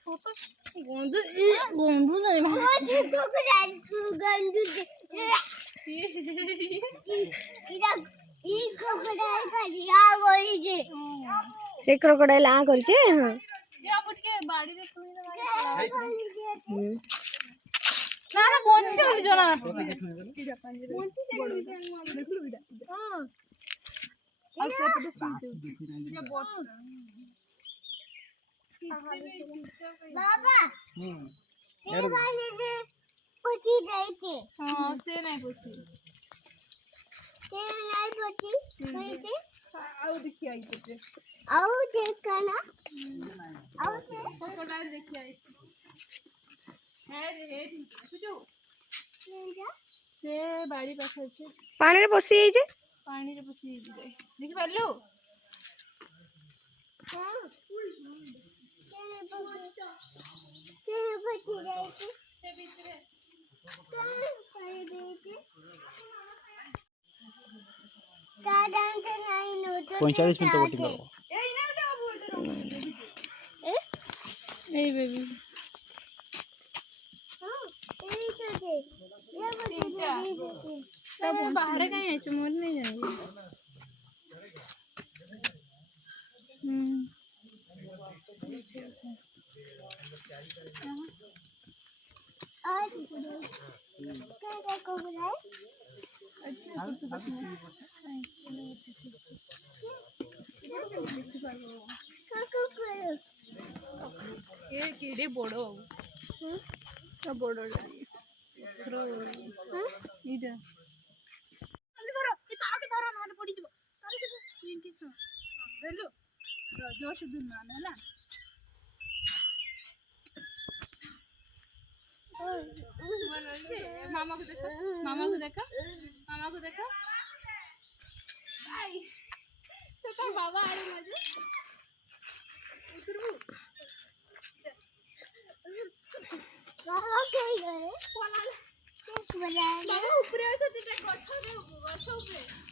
गंधु गंधु नहीं ये क्रोकोडाइल आ करछे हां या फटके बाड़ी रे ना ना पहुंची चली जना पहुंची चली देखलु बिटा हां आ से पटे सुन ये बहुत बाबा ये वाले से पची नहीं थे हां से नहीं पची ये नहीं पची नहीं थे आओ देखी आई पटे आओ देखा ना आओ क्रोकोडाइल देखी आई है रे तुजो से बाड़ी पास আছে पानी रे बसी आई जे पानी रे बसी आई देखि पारलु से भीतरे 45 मिनट बोटिंग करो ए बेबी सब बाहर कहीं है चमोल नहीं जाएंगे ये कीड़े बड़ो सब बड़ो जाए थरो इधर अंदर धरो ये तार के धरो ना पड़ी जब तार के तीन के हेलो जोश दिन ना हैला मामा को देखो मामा को देखो मामा को देखो आई तो का बाबा आड़े मजे उतरबू बाबा कहीं गए बाबा ऊपर आछो ते गछ ऊपर